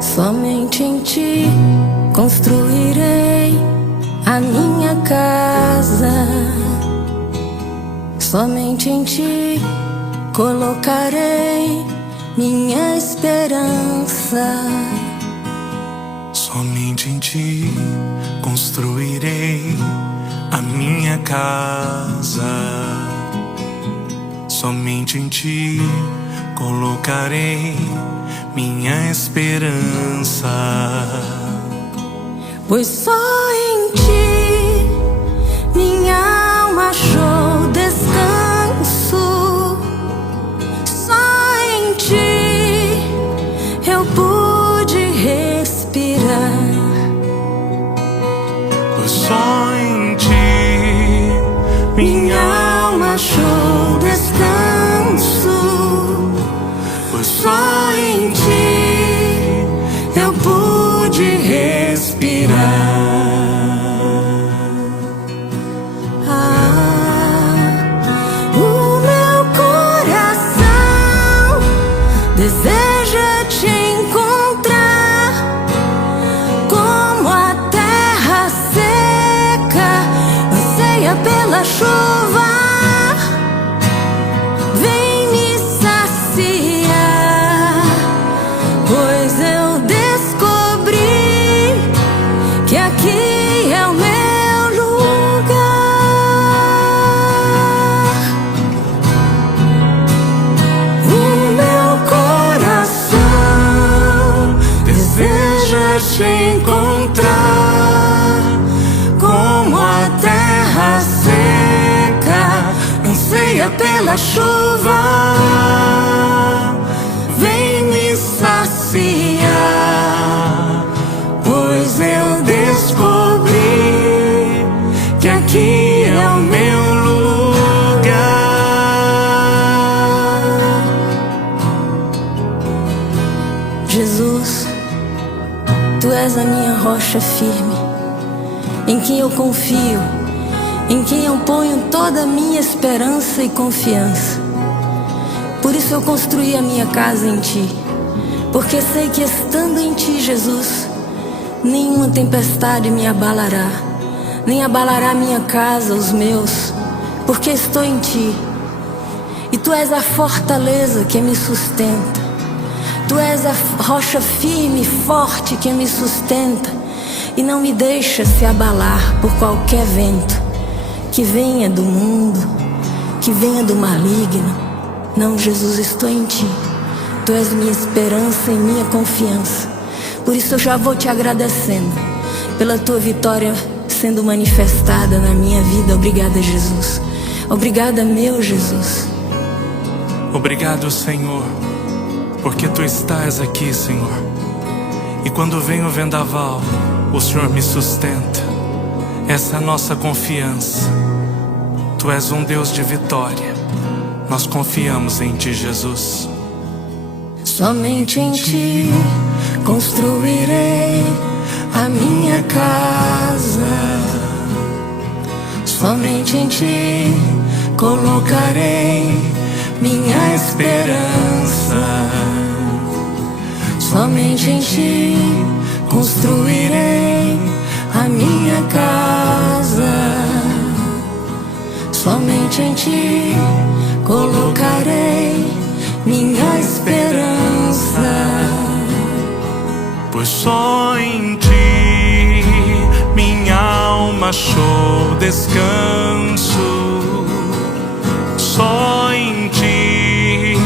Somente em ti construirei a minha casa. Somente em ti colocarei minha esperança. Somente em ti construirei a minha casa. Somente em ti colocarei minha esperança. Pois só em ti minha alma achou descanso. Só em ti eu pude respirar. Pois só em ti minha alma achou descanso. Pois só em ti eu pude respirar. O meu coração deseja te encontrar, como a terra seca anseia pela chuva. Vem me saciar, pois eu descobri que aqui é o meu lugar. O meu coração Deseja te encontrar, como a terra seca anseia pela chuva. vem me saciar, pois eu descobri que aqui é o meu lugar. Jesus, tu és a minha rocha firme, em quem eu confio, em quem eu ponho toda a minha esperança e confiança. Por isso eu construí a minha casa em ti, porque sei que estando em ti, Jesus, nenhuma tempestade me abalará, nem abalará minha casa, os meus, porque estou em ti. E tu és a fortaleza que me sustenta. Tu és a rocha firme e forte que me sustenta e não me deixa se abalar por qualquer vento que venha do mundo, que venha do maligno. Não, Jesus, estou em ti. Tu és minha esperança e minha confiança. Por isso eu já vou te agradecendo pela tua vitória sendo manifestada na minha vida. Obrigada, Jesus. Obrigada, meu Jesus. Obrigado, Senhor, porque tu estás aqui, Senhor. E quando vem o vendaval, o Senhor me sustenta. Essa é a nossa confiança. Tu és um Deus de vitória. Nós confiamos em ti, Jesus. Somente em ti construirei a minha casa. Somente em ti colocarei minha esperança. Somente em ti construirei a minha casa. Somente em ti colocarei minha esperança. Pois só em ti minha alma achou descanso. Só em ti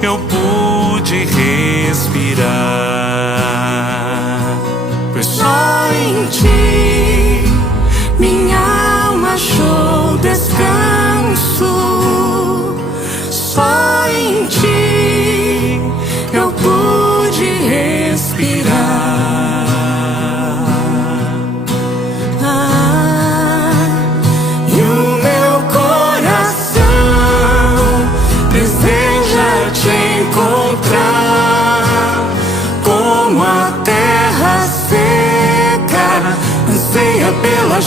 eu pude respirar. Pois só em ti Minha alma achou descanso. Só em ti eu pude respirar. e o meu coração deseja te encontrar, como a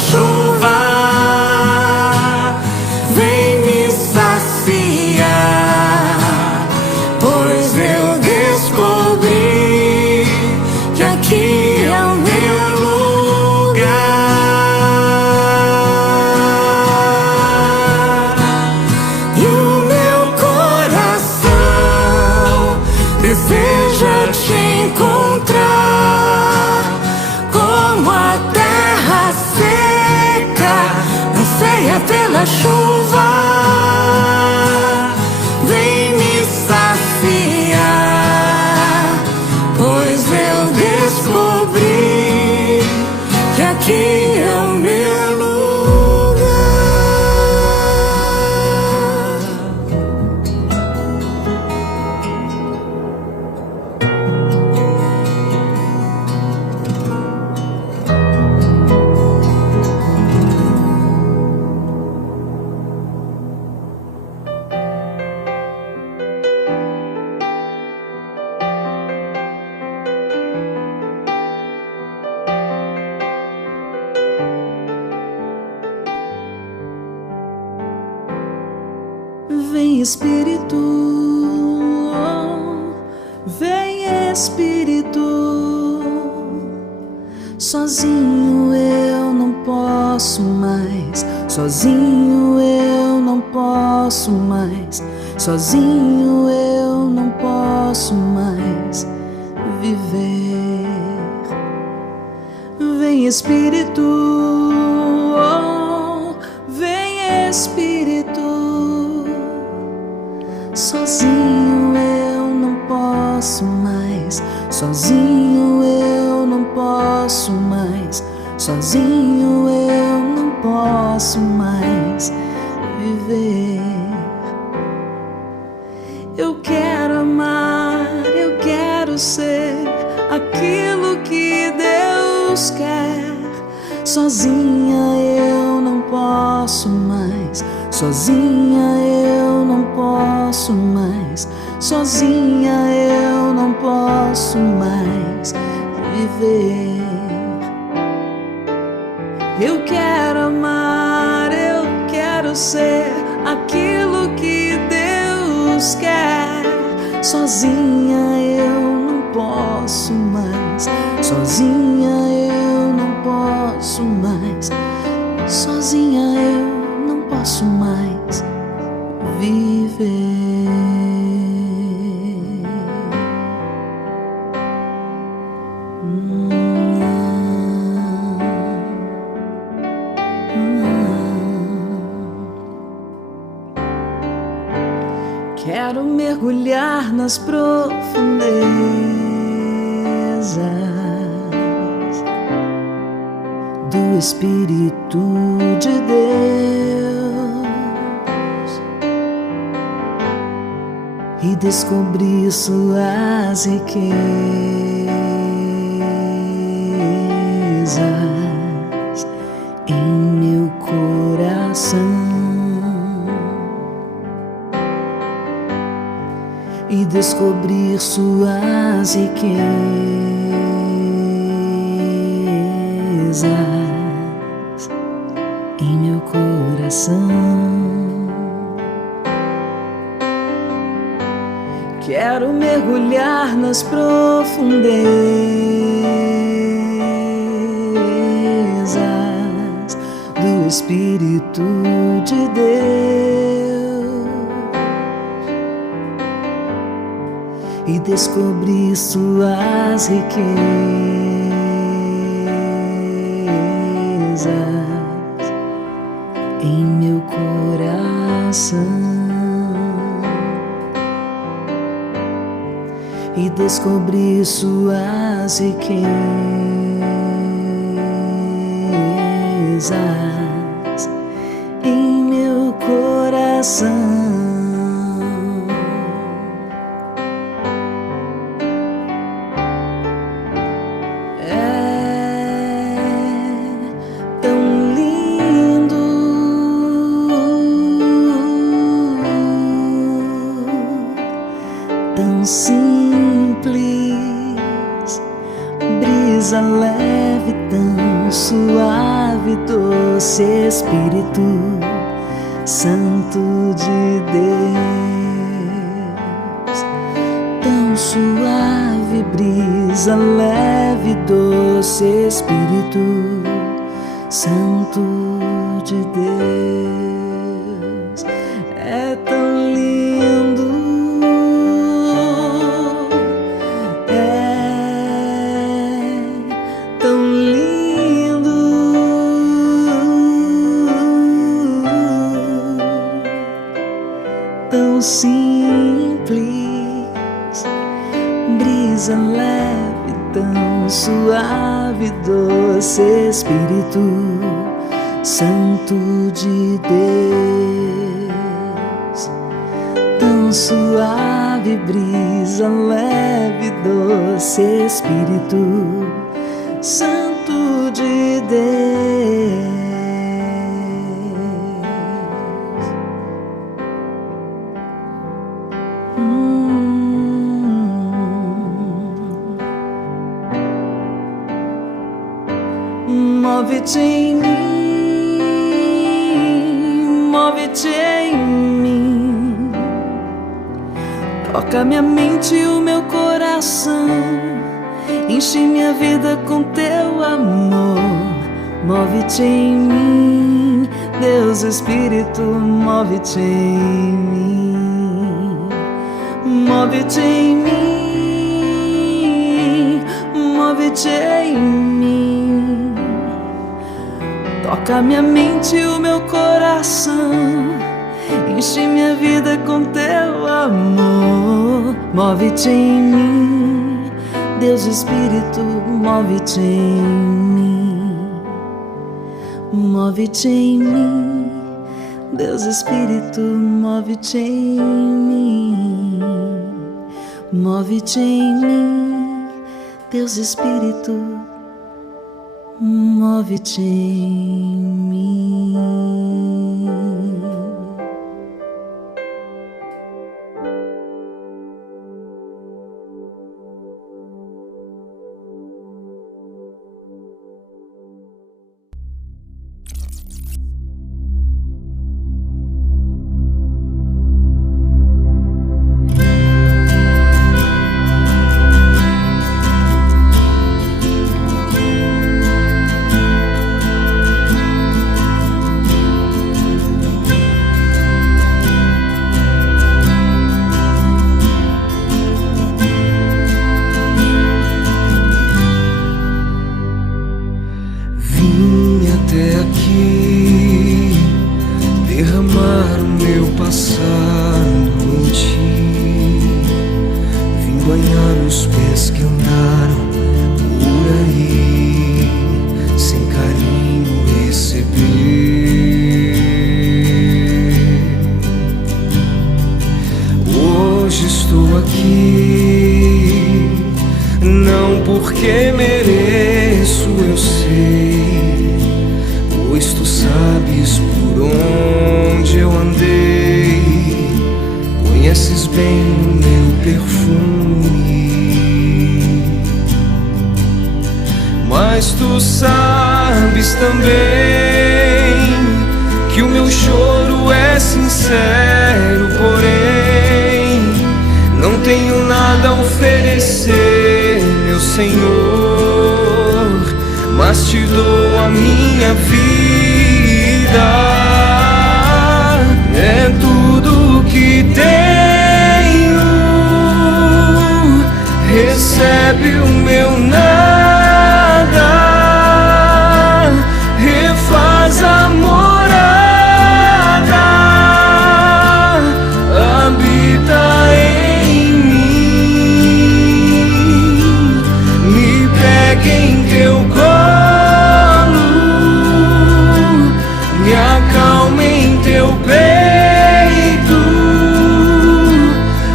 chuva, vem me saciar, pois eu descobri que aqui é o meu lugar. E o meu coração deseja te encontrar, como a terra seca anseia pela chuva. Vem me saciar, pois eu descobri que aqui é o meu lugar. Vem Espírito, vem Espírito. Sozinho eu não posso mais, sozinho eu não posso mais, sozinho eu não posso mais viver. Vem Espírito, vem Espírito. Sozinho eu não posso mais, sozinho eu não posso mais, sozinho eu não posso mais viver. Eu quero amar, eu quero ser aquilo que Deus quer. Sozinha eu não posso mais, sozinha eu não posso mais, sozinha eu não posso mais viver. Eu quero amar, eu quero ser aquilo que Deus quer. Sozinha eu não posso mais, sozinha eu não posso mais, sozinha eu não posso mais viver. Quero mergulhar nas profundezas do Espírito de Deus e descobrir suas riquezas em meu coração. E descobrir suas riquezas em meu coração. Quero mergulhar nas profundezas do Espírito de Deus e descobrir suas riquezas em meu coração. E descobrir suas riquezas em meu coração. Tão simples, brisa leve, tão suave, doce Espírito Santo de Deus. Tão suave, brisa leve, doce Espírito Santo de Deus. É tão lindo, é tão lindo, tão simples, brisa leve, tão suave, doce Espírito Santo de Deus. Tão suave, brisa leve, doce Espírito Santo de Deus. Move-te em mim, move-te em mim. Toca minha mente e o meu coração, enche minha vida com teu amor. Move-te em mim, Deus Espírito, move-te em mim. Move-te em mim, move-te em mim. Toca minha mente e o meu coração, enche minha vida com teu amor. Move-te em mim, Deus Espírito, move-te em mim. Move-te em mim, Deus Espírito, move-te em mim. Move-te em mim, Deus Espírito, move-te em mim. Porque mereço, eu sei, pois tu sabes por onde eu andei, conheces bem o meu perfume, mas tu sabes também que o meu choro é sincero, porém não tenho nada a oferecer, meu Senhor, mas te dou a minha vida. É tudo que tenho, recebe o meu nada, refaz a morada, habita em mim, me pega em teu colo, me acalma em teu peito.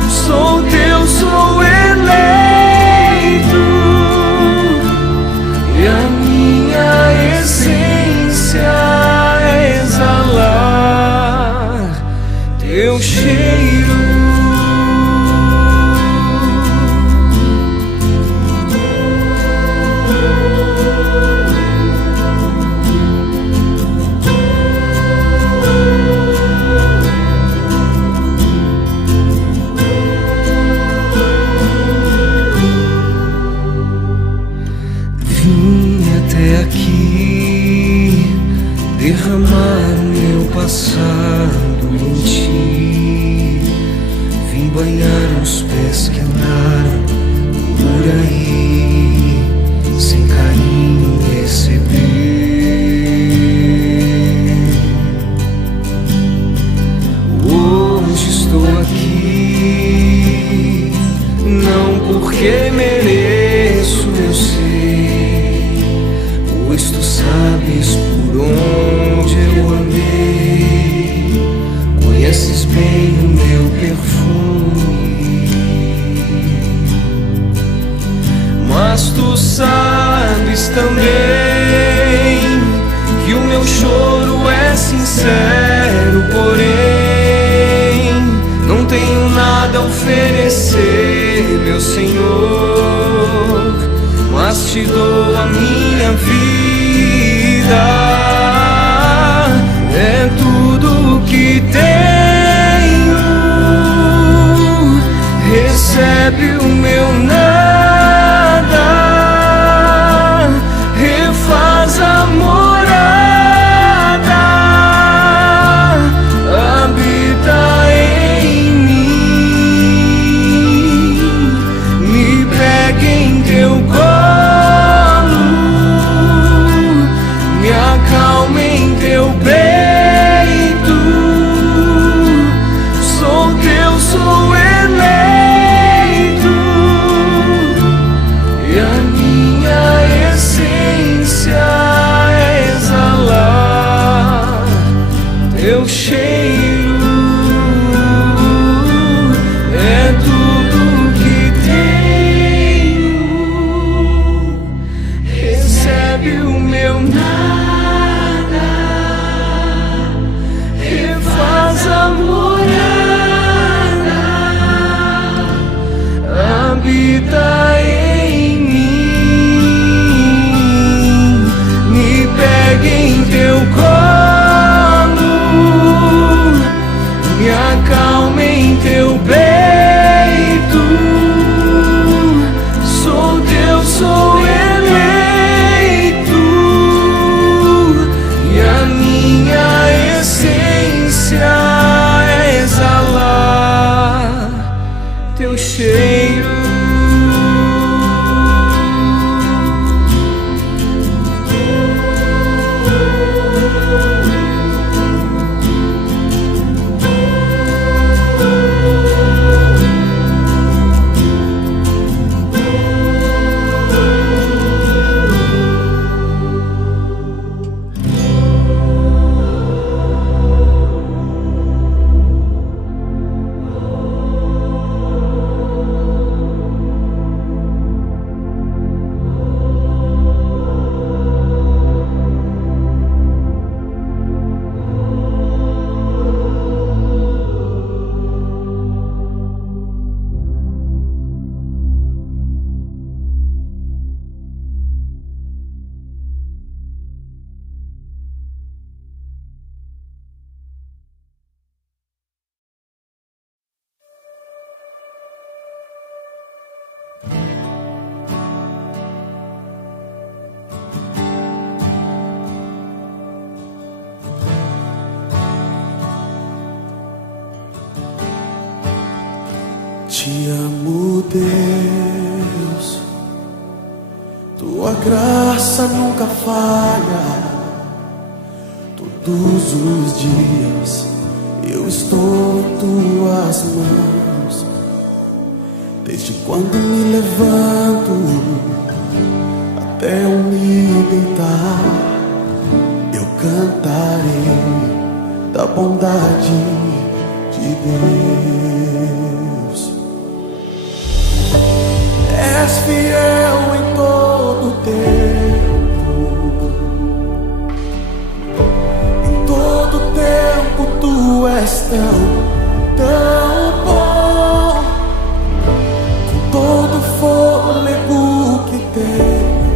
Sou teu, sou eleito, mereço, eu sei, pois tu sabes por onde eu andei, conheces bem o meu perfume, mas tu sabes também que o meu choro é sincero, porém não tenho nada a oferecer, meu Senhor, mas te dou a minha vida. É tudo que tenho, recebe o meu nada, refaz a morada, habita em mim, me pega em teu colo, me acalma em teu peito, sou teu, sou eleito, e a minha essência é exalar teu cheiro. É tudo que tenho, recebe o meu nada, refaz a morada, habita em mim, me pega em teu colo, me acalma em teu peito, sou teu, sou eleito, e a minha essência é exalar teu cheiro. Te amo, Deus, tua graça nunca falha. Todos os dias eu estou em tuas mãos. Desde quando me levanto até eu me deitar, eu cantarei da bondade de Deus. És fiel em todo tempo, em todo tempo tu és tão bom. Com todo fôlego que tenho,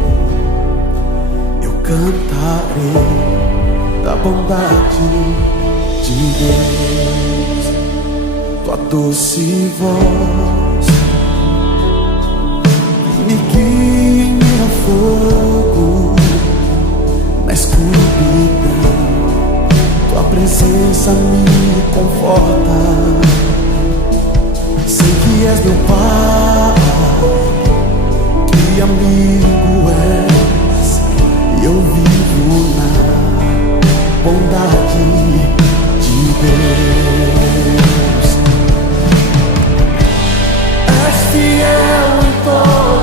eu cantarei da bondade de Deus. Tua doce voz me guia em meu fogo, na escuridão tua presença me conforta. Sei que és meu Pai, que amigo és, e eu vivo na bondade de Deus. És fiel em todo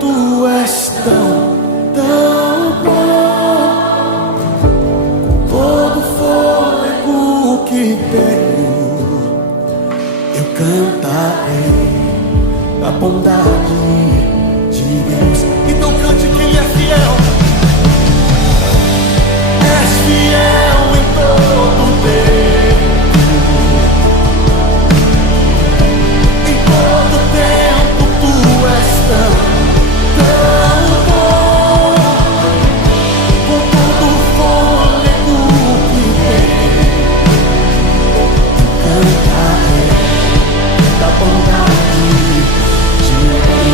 Tu és tão bom. Com todo fôlego que tenho, eu cantarei a bondade de Deus. Então cante que Ele é fiel. És fiel em todo o tempo. Em todo tempo Tu és tão bom. Com todo o fôlego que tenho, eu cantarei da bondade de Deus.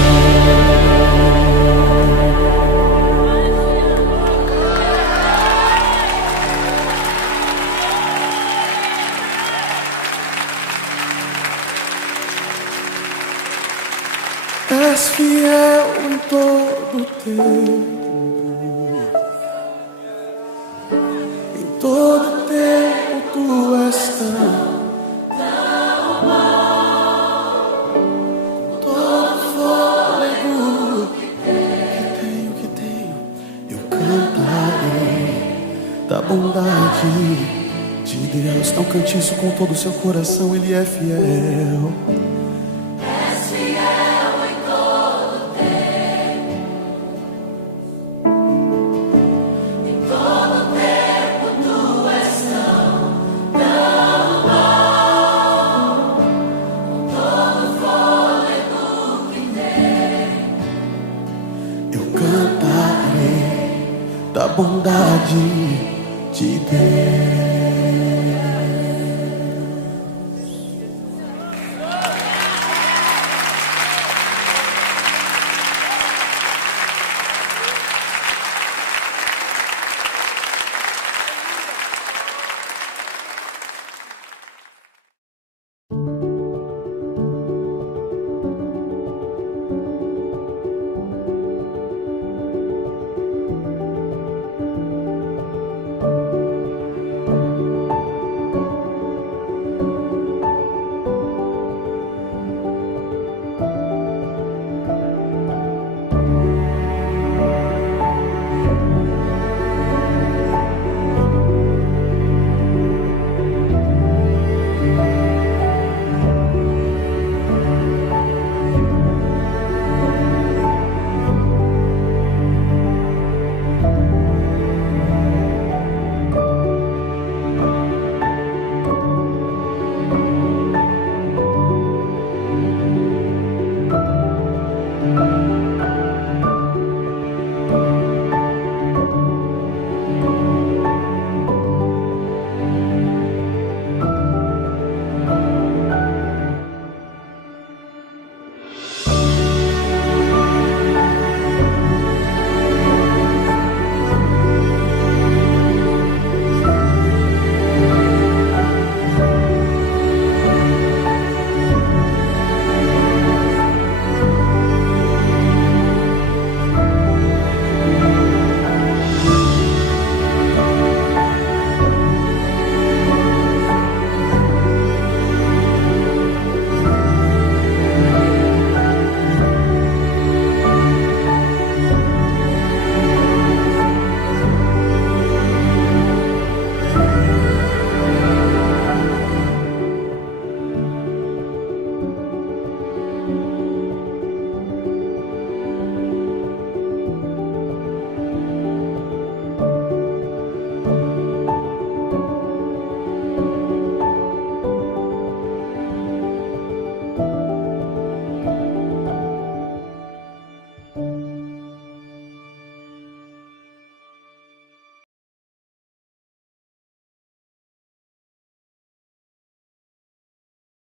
És fiel em todo tempo. Em todo tempo Tu és tão bom. Todo fôlego que tenho, eu cantarei da bondade de Deus. Então cante isso com todo o seu coração. Ele é fiel. Eu cantarei da bondade de Deus.